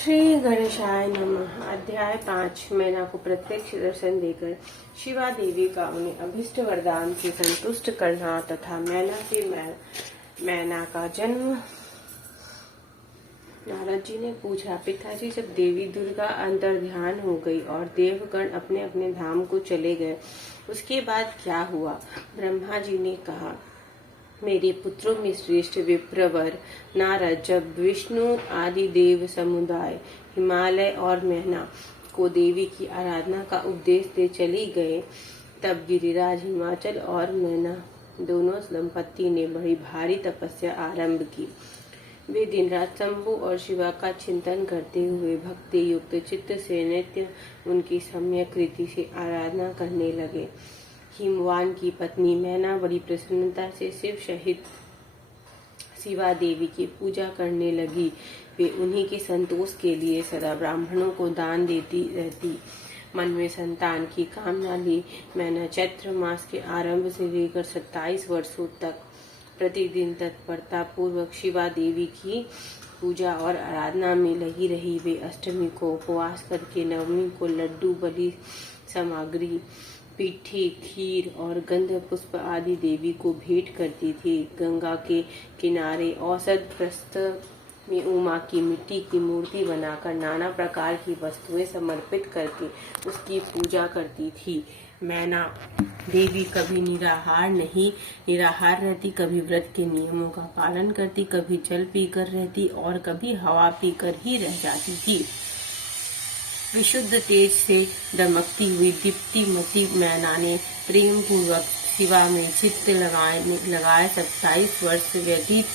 श्री गणेशाय नमः। अध्याय 5। मैना को प्रत्यक्ष दर्शन देकर शिवा देवी का उन्हें अभिष्ट वरदान से संतुष्ट करना तथा मैना का जन्म। नारद जी ने पूछा, पिताजी, जब देवी दुर्गा अंतर ध्यान हो गई और देवगण अपने अपने धाम को चले गए, उसके बाद क्या हुआ? ब्रह्मा जी ने कहा, मेरे पुत्रों में श्रेष्ठ विप्रवर नारद जब विष्णु आदि देव समुदाय हिमालय और मैना को देवी की आराधना का उपदेश दे चली गए, तब गिरिराज हिमाचल और मैना दोनों दंपत्ति ने बड़ी भारी तपस्या आरंभ की। वे दिन रात शंभु और शिवा का चिंतन करते हुए भक्ति युक्त चित्त से नित्य उनकी सम्यक रीति से आराधना करने लगे। हिमवान की पत्नी मैना बड़ी प्रसन्नता से शिव सहित शिवा देवी की पूजा करने लगी। वे उन्हीं के संतोष के लिए सदा ब्राह्मणों को दान देती रहती। मन में संतान की कामना ली मैना चैत्र मास के आरंभ से लेकर 27 वर्षों तक प्रतिदिन तत्परता पूर्वक शिवा देवी की पूजा और आराधना में लगी रही। वे अष्टमी को उपवास करके नवमी को लड्डू बलि सामग्री पिट्ठी खीर और गंध पुष्प आदि देवी को भेंट करती थी। गंगा के किनारे औसत प्रस्थ में उमा की मिट्टी की मूर्ति बनाकर नाना प्रकार की वस्तुएं समर्पित करके उसकी पूजा करती थी। मैना देवी कभी निराहार रहती, कभी व्रत के नियमों का पालन करती, कभी जल पीकर रहती और कभी हवा पीकर ही रह जाती थी। विशुद्ध तेज से दमकती हुई दीप्तिमती मैना ने प्रेम पूर्वक शिवा में चित्त लगाए 27 वर्ष व्यतीत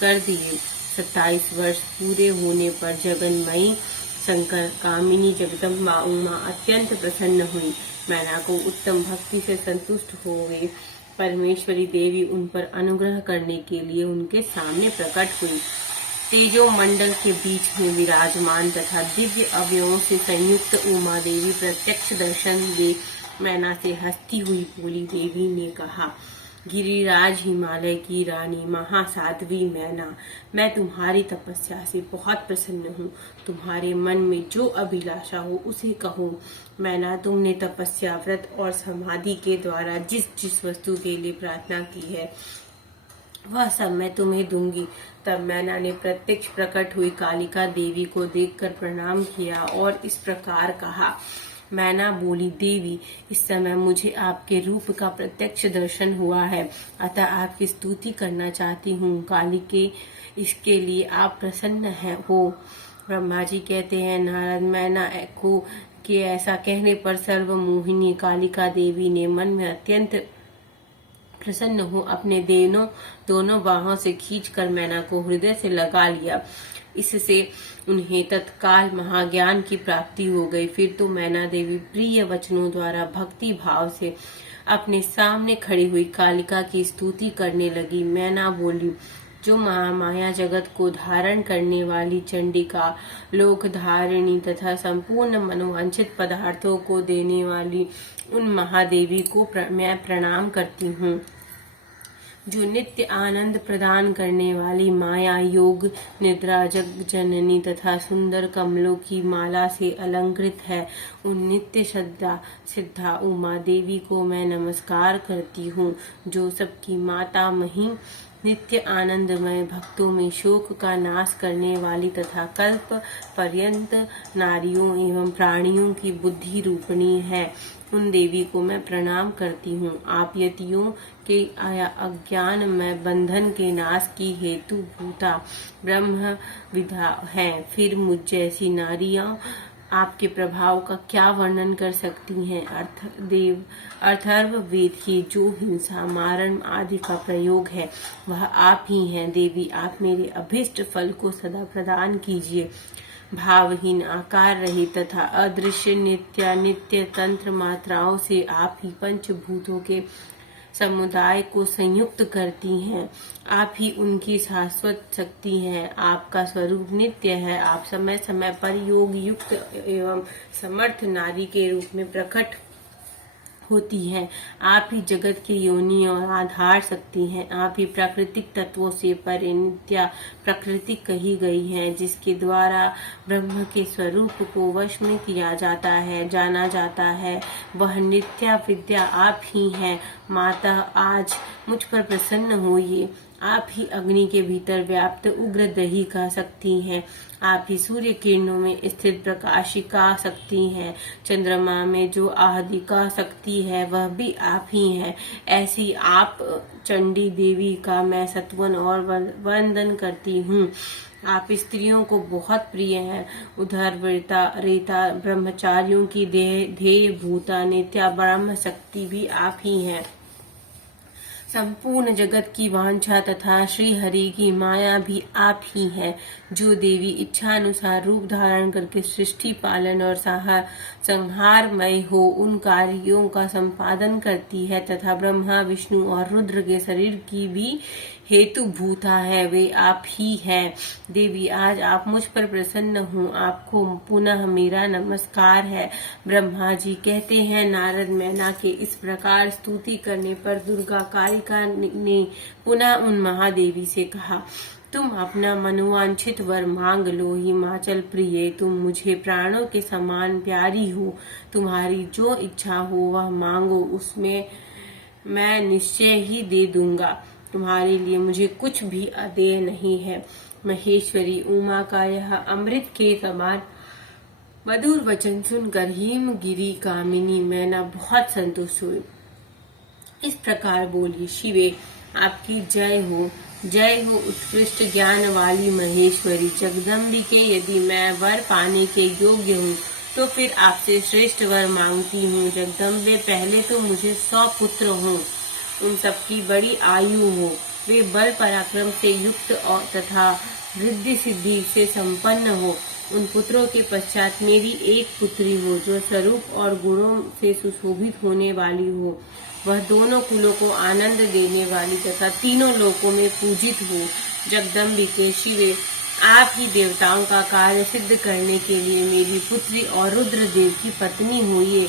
कर दिए। 27 वर्ष पूरे होने पर जगन्मयी शंकर कामिनी जगदम्बा उमा अत्यंत प्रसन्न हुई। मैना को उत्तम भक्ति से संतुष्ट हो गई। परमेश्वरी देवी उन पर अनुग्रह करने के लिए उनके सामने प्रकट हुई। तेजो मंडल के बीच में विराजमान तथा दिव्य अवयवों से संयुक्त उमा देवी प्रत्यक्ष दर्शन दे मैना से हंसती हुई बोली। देवी ने कहा, गिरिराज हिमालय की रानी महासाध्वी मैना, मैं तुम्हारी तपस्या से बहुत प्रसन्न हूँ। तुम्हारे मन में जो अभिलाषा हो उसे कहो। मैना, तुमने तपस्या व्रत और समाधि के द्वारा जिस जिस वस्तु के लिए प्रार्थना की है वह सब मैं तुम्हें दूंगी। तब मैना ने प्रत्यक्ष प्रकट हुई कालिका देवी को देखकर प्रणाम किया और इस प्रकार कहा। मैना बोली, देवी, इस समय मुझे आपके रूप का प्रत्यक्ष दर्शन हुआ है, अतः आपकी स्तुति करना चाहती हूँ। कालिके, इसके लिए आप प्रसन्न हो? ब्रह्मा जी कहते हैं, नारद, मैना को के ऐसा कहने पर सर्वमोहिनी कालिका देवी ने मन में अत्यंत प्रसन्न हो अपने दोनों बाहों से खींचकर मैना को हृदय से लगा लिया। इससे उन्हें तत्काल महाज्ञान की प्राप्ति हो गई। फिर तो मैना देवी प्रिय वचनों द्वारा भक्ति भाव से अपने सामने खड़ी हुई कालिका की स्तुति करने लगी। मैना बोली, जो महामाया जगत को धारण करने वाली चंडिका, लोक धारिणी तथा संपूर्ण मनोवांछित पदार्थों को देने वाली उन महादेवी को मैं प्रणाम करती हूँ। जो नित्य आनंद प्रदान करने वाली माया, योग निद्रा, जग जननी तथा सुंदर कमलों की माला से अलंकृत है, उन नित्य सिद्धा उमा देवी को मैं नमस्कार करती हूँ। जो सबकी माता मही, नित्य आनंदमय, भक्तों में शोक का नाश करने वाली तथा कल्प पर्यंत नारियों एवं प्राणियों की बुद्धि रूपणी है, उन देवी को मैं प्रणाम करती हूँ। आप यतियों के अज्ञान में बंधन के नाश की हेतु भूता ब्रह्म विधा है। फिर मुझ जैसी नारियां आपके प्रभाव का क्या वर्णन कर सकती हैं? अथर्व वेद की जो हिंसा, मारण आदि का प्रयोग है वह आप ही हैं। देवी, आप मेरे अभिष्ट फल को सदा प्रदान कीजिए। भावहीन, आकार रहित तथा अदृश्य नित्य तंत्र मात्राओं से आप ही पंचभूतों के समुदाय को संयुक्त करती हैं। आप ही उनकी शाश्वत शक्ति हैं। आपका स्वरूप नित्य है। आप समय समय पर योग युक्त एवं समर्थ नारी के रूप में प्रकट होती हैं। आप ही जगत के योनि और आधार शक्ति हैं। आप ही प्राकृतिक तत्वों से परे नित्या प्रकृति कही गई है, जिसके द्वारा ब्रह्म के स्वरूप को वश में किया जाता है, जाना जाता है। वह नित्या विद्या आप ही हैं। माता, आज मुझ पर प्रसन्न होइए। आप ही अग्नि के भीतर व्याप्त उग्र दही का शक्ति हैं। आप ही सूर्य किरणों में स्थित प्रकाशिका शक्ति हैं। चंद्रमा में जो आहदी का शक्ति है वह भी आप ही हैं। ऐसी आप चंडी देवी का मैं सत्वन और वंदन करती हूँ। आप स्त्रियों को बहुत प्रिय हैं। उधर रेता ब्रह्मचारियों की ध्येय भूता नित्या ब्रह्म शक्ति भी आप ही हैं। संपूर्ण जगत की वांछा तथा श्री हरि की माया भी आप ही है। जो देवी इच्छा अनुसार रूप धारण करके सृष्टि पालन और संहारमय हो उन कार्यों का संपादन करती है तथा ब्रह्मा विष्णु और रुद्र के शरीर की भी हेतु भूता है, वे आप ही हैं। देवी, आज आप मुझ पर प्रसन्न हो। आपको पुनः मेरा नमस्कार है। ब्रह्मा जी कहते हैं, नारद मैना के इस प्रकार स्तुति करने पर दुर्गा कालिका ने पुनः उन महादेवी से कहा, तुम अपना मनोवांछित वर मांग लो। हिमाचल प्रिय, तुम मुझे प्राणों के समान प्यारी हो। तुम्हारी जो इच्छा हो वह मांगो, उसमें मैं निश्चय ही दे दूंगा। तुम्हारे लिए मुझे कुछ भी अदेय नहीं है। महेश्वरी उमा का यह अमृत के समान मधुर वचन सुनकर हिमगिरी कामिनी मैना बहुत संतुष्ट हुई। इस प्रकार बोली, शिवे आपकी जय हो, जय हो उत्कृष्ट ज्ञान वाली महेश्वरी जगदम्बिके। यदि मैं वर पाने के योग्य हूँ तो फिर आपसे श्रेष्ठ वर मांगती हूँ। जगदम्बे, पहले तो मुझे 100 पुत्र हों, उन सबकी बड़ी आयु हो, वे बल पराक्रम से युक्त और तथा रिद्धि सिद्धि से संपन्न हो। उन पुत्रों के पश्चात मेरी एक पुत्री हो जो स्वरूप और गुणों से सुशोभित होने वाली हो। वह दोनों कुलों को आनंद देने वाली तथा तीनों लोकों में पूजित हो। जगदम्बिके शिवे, आप ही देवताओं का कार्य सिद्ध करने के लिए मेरी पुत्री और रुद्रदेव की पत्नी होइए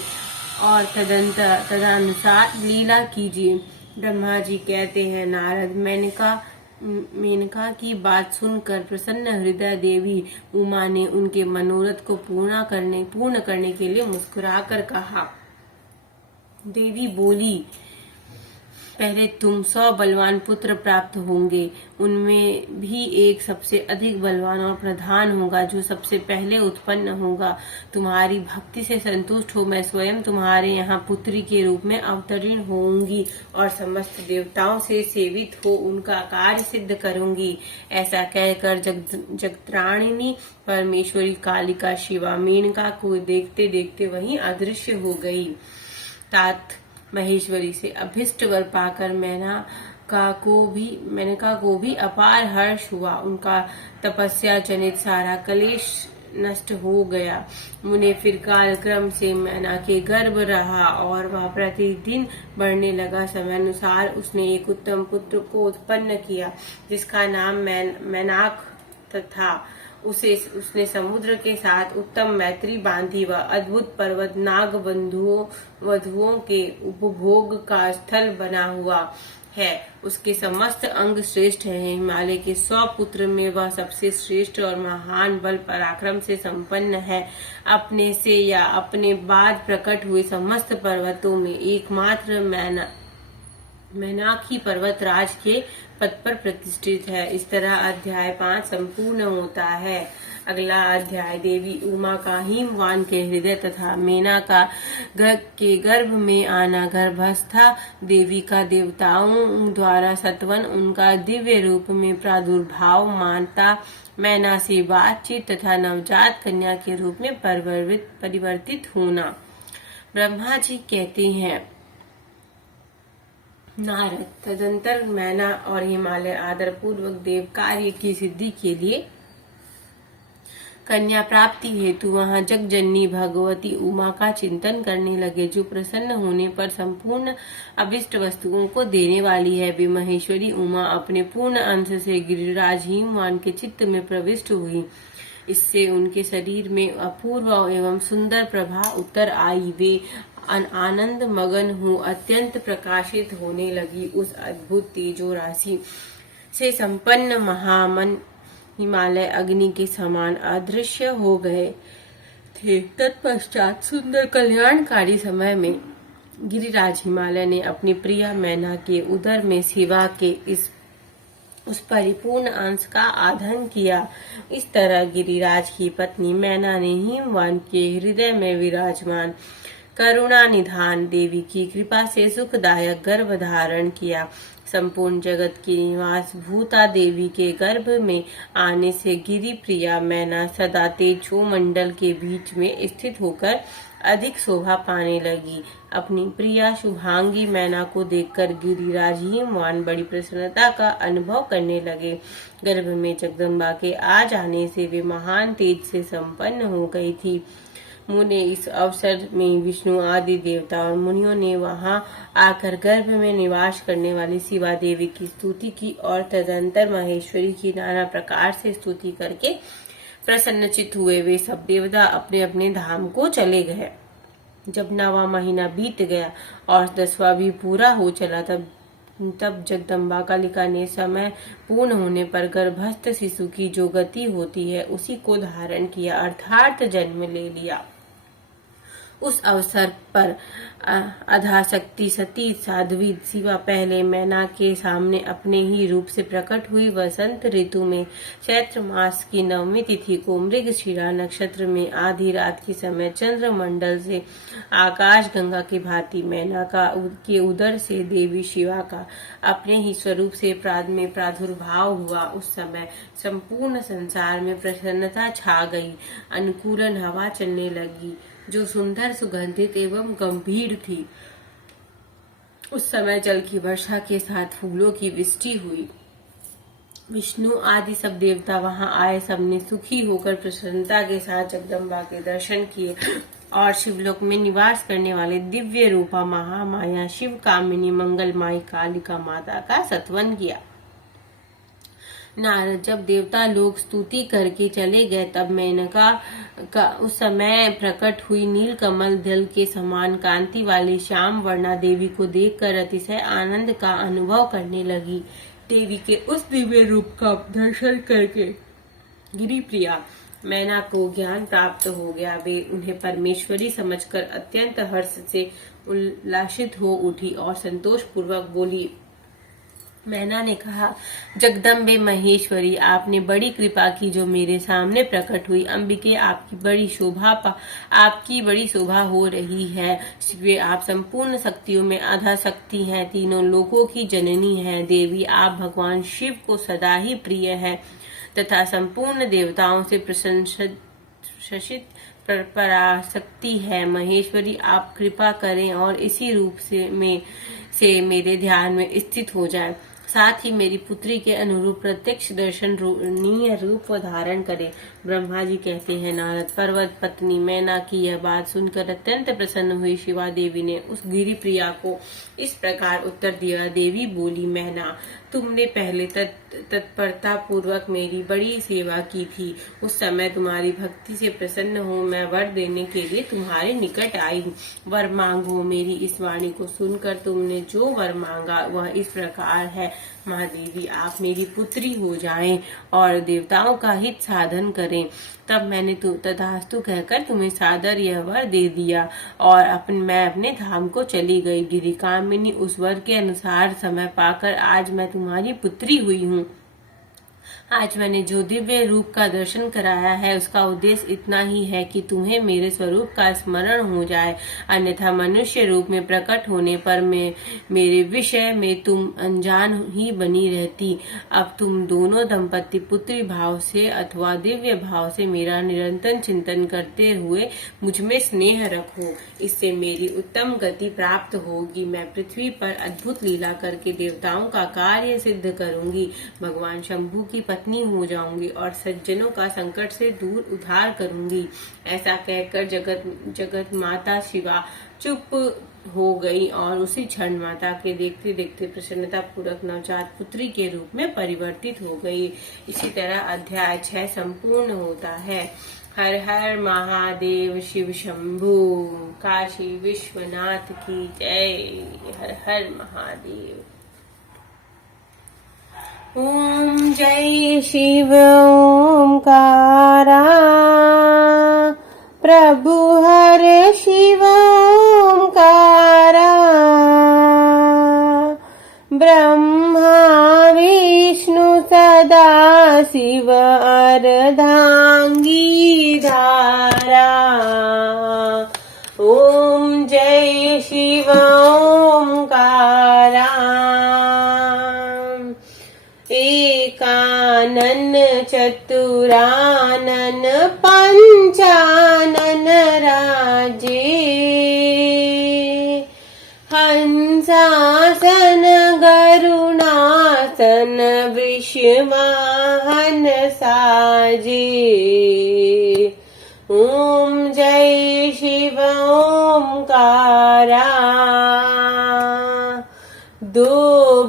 और तदनुसार लीला कीजिए। ब्रह्मा जी कहते हैं, नारद, मेनका की बात सुनकर प्रसन्न हृदय देवी उमा ने उनके मनोरथ को पूर्ण करने के लिए मुस्कुराकर कहा। देवी बोली, पहले तुम 100 बलवान पुत्र प्राप्त होंगे। उनमें भी एक सबसे अधिक बलवान और प्रधान होगा जो सबसे पहले उत्पन्न होगा। तुम्हारी भक्ति से संतुष्ट हो मैं स्वयं तुम्हारे यहाँ पुत्री के रूप में अवतरीण होंगी और समस्त देवताओं से सेवित हो उनका कार्य सिद्ध करूंगी। ऐसा कहकर जगत्राणिनी परमेश्वरी कालिका शिवा मेनका को देखते देखते वहीं अदृश्य हो गई। तात महेश्वरी से अभिष्ट वर पाकर मेनका को भी अपार हर्ष हुआ। उनका तपस्या जनित सारा क्लेश नष्ट हो गया। मुने फिर काल क्रम से मैना के गर्भ रहा और वह प्रतिदिन बढ़ने लगा। समय अनुसार उसने एक उत्तम पुत्र को उत्पन्न किया जिसका नाम मैनाक तथा उसने समुद्र के साथ उत्तम मैत्री बांधी। वह अद्भुत पर्वत नाग वधुओं के उपभोग का स्थल बना हुआ है। उसके समस्त अंग श्रेष्ठ हैं। हिमालय के 100 पुत्र में वह सबसे श्रेष्ठ और महान बल पराक्रम से संपन्न है। अपने से या अपने बाद प्रकट हुए समस्त पर्वतों में एकमात्र मैनाक ही पर्वत राज के पद पर प्रतिष्ठित है। इस तरह अध्याय 5 संपूर्ण होता है। अगला अध्याय देवी उमा का हिमवान के हृदय तथा मेनका के गर्भ में आना। गर्भस्था देवी का देवताओं द्वारा सत्वन उनका दिव्य रूप में प्रादुर्भाव, माता मैना से बातचीत तथा नवजात कन्या के रूप में परिवर्तित होना। ब्रह्मा जी कहते हैं, नारद, तदंतर मैना और हिमालय आदर पूर्वक देव कार्य की सिद्धि के लिए कन्या प्राप्ति हेतु वहां जगजननी भगवती उमा का चिंतन करने लगे, जो प्रसन्न होने पर संपूर्ण अभिष्ट वस्तुओं को देने वाली है। वे महेश्वरी उमा अपने पूर्ण अंश से गिरिराज हिमवान के चित्त में प्रविष्ट हुई। इससे उनके शरीर में अपूर्व एवं सुंदर प्रभा उतर आई। वे आनंद मगन हूँ अत्यंत प्रकाशित होने लगी। उस अद्भुत तेजो राशि से संपन्न महामन हिमालय अग्नि के समान अदृश्य हो गए थे। तत्पश्चात सुंदर कल्याणकारी समय में गिरिराज हिमालय ने अपनी प्रिया मैना के उदर में शिवा के उस परिपूर्ण अंश का आधान किया। इस तरह गिरिराज की पत्नी मैना ने हिमवान के हृदय में विराजमान करुणा निधान देवी की कृपा से सुखदायक गर्भ धारण किया। संपूर्ण जगत की निवास भूता देवी के गर्भ में आने से गिरि प्रिया मैना सदा तेजो मंडल के बीच में स्थित होकर अधिक शोभा पाने लगी। अपनी प्रिया शुभांगी मैना को देखकर गिरिराज हिमवान बड़ी प्रसन्नता का अनुभव करने लगे। गर्भ में जगदम्बा के आ जाने से वे महान तेज से संपन्न हो गई थी। मुने इस अवसर में विष्णु आदि देवता और मुनियों ने वहां आकर गर्भ में निवास करने वाली शिवा देवी की स्तुति की और तदंतर महेश्वरी की नाना प्रकार से स्तुति करके प्रसन्नचित हुए। वे सब देवता अपने अपने धाम को चले गए। जब 9वां महीना बीत गया और 10वां भी पूरा हो चला तब जगदम्बा कालिका ने समय पूर्ण होने पर गर्भस्थ शिशु की जो गति होती है उसी को धारण किया अर्थात जन्म ले लिया। उस अवसर पर अधाशक्ति सती साध्वी शिवा पहले मैना के सामने अपने ही रूप से प्रकट हुई। वसंत ऋतु में चैत्र मास की 9वीं तिथि को मृगशिरा नक्षत्र में आधी रात के समय चंद्र मंडल से आकाश गंगा की भांति मैना के उदर से देवी शिवा का अपने ही स्वरूप से में प्रादुर्भाव हुआ। उस समय संपूर्ण संसार में प्रसन्नता छा गई। अनुकूलन हवा चलने लगी जो सुंदर सुगंधित एवं गंभीर थी। उस समय जल की वर्षा के साथ फूलों की वृष्टि हुई। विष्णु आदि सब देवता वहां आए। सबने सुखी होकर प्रसन्नता के साथ जगदम्बा के दर्शन किए और शिवलोक में निवास करने वाले दिव्य रूपा महामाया शिव कामिनी मंगलमाई कालिका माता का स्तवन किया। नारद जब देवता लोग स्तुति करके चले गए तब मेनका का उस समय प्रकट हुई नील कमल दल के समान कांति वाली श्याम वर्णा देवी को देखकर अतिशय आनंद का अनुभव करने लगी। देवी के उस दिव्य रूप का दर्शन करके गिरि प्रिया मैना को ज्ञान प्राप्त हो गया। वे उन्हें परमेश्वरी समझकर अत्यंत हर्ष से उल्लासित हो उठी और संतोष पूर्वक बोली। मैना ने कहा, जगदम्बे महेश्वरी, आपने बड़ी कृपा की जो मेरे सामने प्रकट हुई। अंबिके, आपकी बड़ी शोभा हो रही है। शिवे, आप संपूर्ण शक्तियों में आधा शक्ति हैं, तीनों लोकों की जननी हैं। देवी, आप भगवान शिव को सदा ही प्रिय है तथा संपूर्ण देवताओं से प्रशंसित पराशक्ति है। महेश्वरी, आप कृपा करें और इसी रूप से मेरे ध्यान में स्थित हो जाएं। साथ ही मेरी पुत्री के अनुरूप प्रत्यक्ष दर्शनीय रूप धारण करे। ब्रह्मा जी कहते हैं, नारद पर्वत पत्नी मैना की यह बात सुनकर अत्यंत प्रसन्न हुई। शिवा देवी ने उस गिरि प्रिया को इस प्रकार उत्तर दिया। देवी बोली, मैना, तुमने पहले तत्परता पूर्वक मेरी बड़ी सेवा की थी। उस समय तुम्हारी भक्ति से प्रसन्न हो मैं वर देने के लिए तुम्हारे निकट आई हूँ। वर मांगो। मेरी इस वाणी को सुनकर तुमने जो वर मांगा वह इस प्रकार है। महादेवी, आप मेरी पुत्री हो जाएं और देवताओं का हित साधन करें। तब मैंने तथास्तु कहकर तुम्हें सादर यह वर दे दिया और मैं अपने धाम को चली गई। गिरि कामिनी उस वर के अनुसार समय पाकर आज मैं तुम्हारी पुत्री हुई हूँ। आज मैंने जो दिव्य रूप का दर्शन कराया है उसका उद्देश्य इतना ही है कि तुम्हें मेरे स्वरूप का स्मरण हो जाए, अन्यथा मनुष्य रूप में प्रकट होने पर मेरे विषय में तुम अनजान ही बनी रहती। अब तुम दोनों दंपति पुत्री भाव से अथवा दिव्य भाव से मेरा निरंतर चिंतन करते हुए मुझ में स्नेह रखो। इससे मेरी उत्तम गति प्राप्त होगी। मैं पृथ्वी पर अद्भुत लीला करके देवताओं का कार्य सिद्ध करूंगी। भगवान शंभु की पत्नी हो जाऊंगी और सज्जनों का संकट से दूर उद्धार करूंगी। ऐसा कहकर जगत माता शिवा चुप हो गई और उसी क्षण माता के देखते देखते प्रसन्नता पूर्वक नवजात पुत्री के रूप में परिवर्तित हो गई। इसी तरह अध्याय 6 संपूर्ण होता है। हर हर महादेव शिव शंभू। काशी विश्वनाथ की जय। हर हर महादेव। ओम जय शिव ओंकारा प्रभु हर शिव ओंकारा ब्रह्मा विष्णु सदा शिव अर्धांगी धारा। ओम जय शिव ओंकारा एकानन चतुरानन पंचानन राजे हंसासन गरुणासन वृषवाहन साजे। ओम जय शिव ओंकारा दो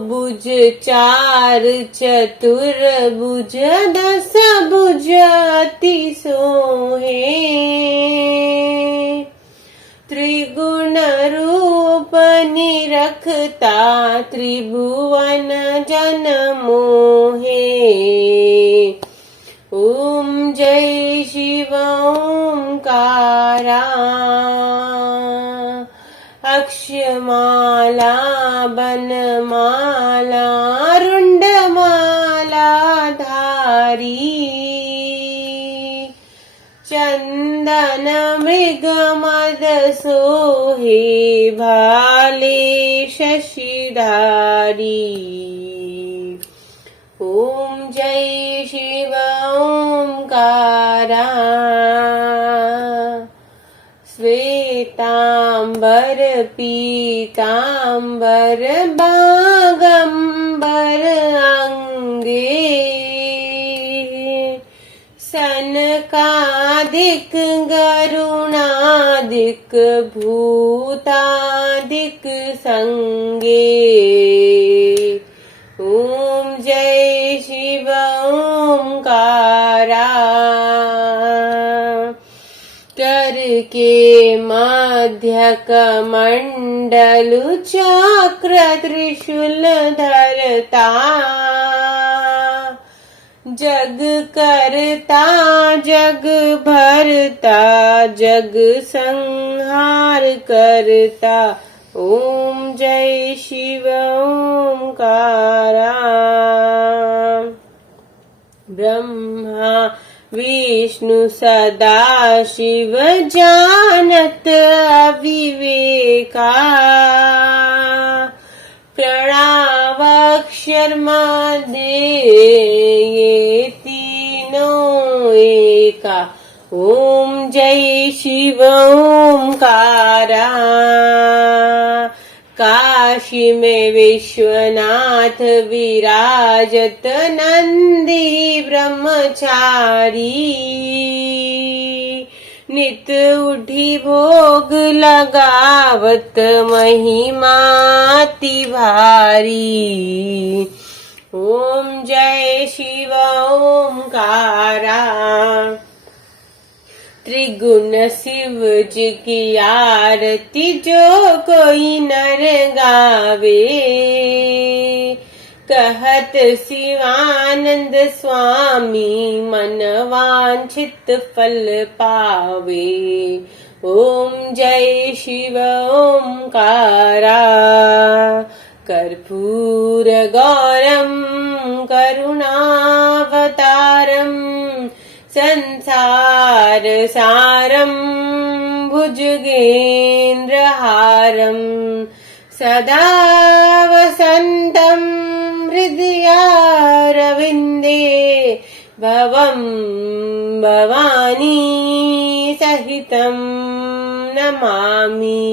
भुज चार चतुर्भुज दस भुज अति सोहे त्रिगुण रूप निरखता त्रिभुवन जन मोहे। ओम जय शिव ओंकारा अक्षमाला बनमाला रुंडमाला धारी चंदन मृग मद सोहे भाले शशिधारी। ओम जय शिव ओंकारा श्वेतांबर पीतांबर बागंबर अंगे सनकादिक गरुणादिक भूतादिक संगे। ओम जय शिव ओंकारा करके मध्यक मंडल चक्र त्रिशूल धरता जग करता जग भरता जग संहार करता। ओम जय शिव ओंकारा ब्रह्मा विष्णु सदा शिव जानत अविवेका प्रणवाक्षर मध्य ये तीनों एका। ओम जय शिव ओंकारा काशी में विश्वनाथ विराजत नंदी ब्रह्मचारी नित उठी भोग लगावत महिमाति भारी। ओम जय शिव ओंकारा त्रिगुण शिव जी की आरती जो कोई नर गावे कहत शिवानंद स्वामी मन वांछित फल पावे। ओम जय शिव ओंकारा कर्पूर गौरम करुणावतारम संसार सारम भुजगेन्द्रहारम सदा वसन्तं हृदयारविन्दे भवं भवानी सहितं नमामि।